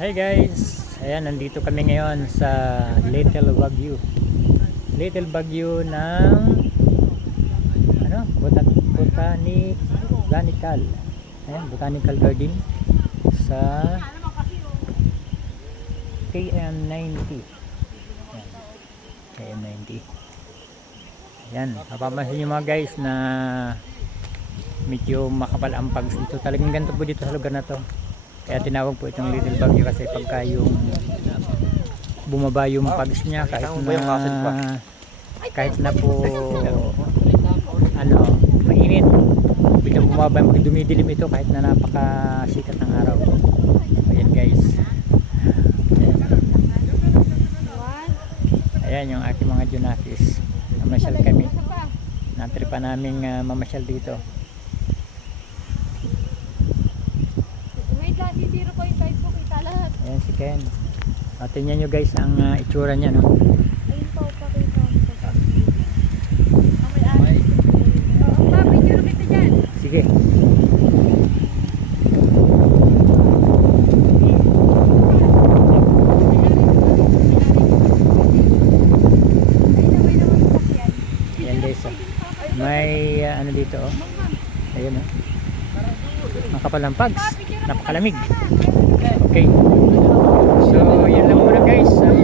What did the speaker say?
Hi guys, ayan, nandito kami ngayon sa Little Baguio. Little Baguio ng botanical. Ayan, botanical garden sa KM90. Ayan, KM90. Ayan, mapapansin nyo mga guys na medyo makapal ang pags dito. Talagang ganito po dito sa lugar na to. Kaya tinawag po itong Little Baguio kasi pagka yung bumaba yung pags niya kahit na po mainit, biglang bumaba, dumidilim ito kahit na napakasikat ng araw. Ayan guys, ayan yung aking mga junakis. Mamasyal kami, natripa naming mamasyal dito. Ayan si Ken. Tingnan nyo guys ang itsura niya, no? Ayun po, pakita ko. Picture kita dyan. Sige. Ayan guys, may ano dito, oh. Ayun, oh. Makapal ang pags, napakalamig. Okay. So, yun lang muna guys ang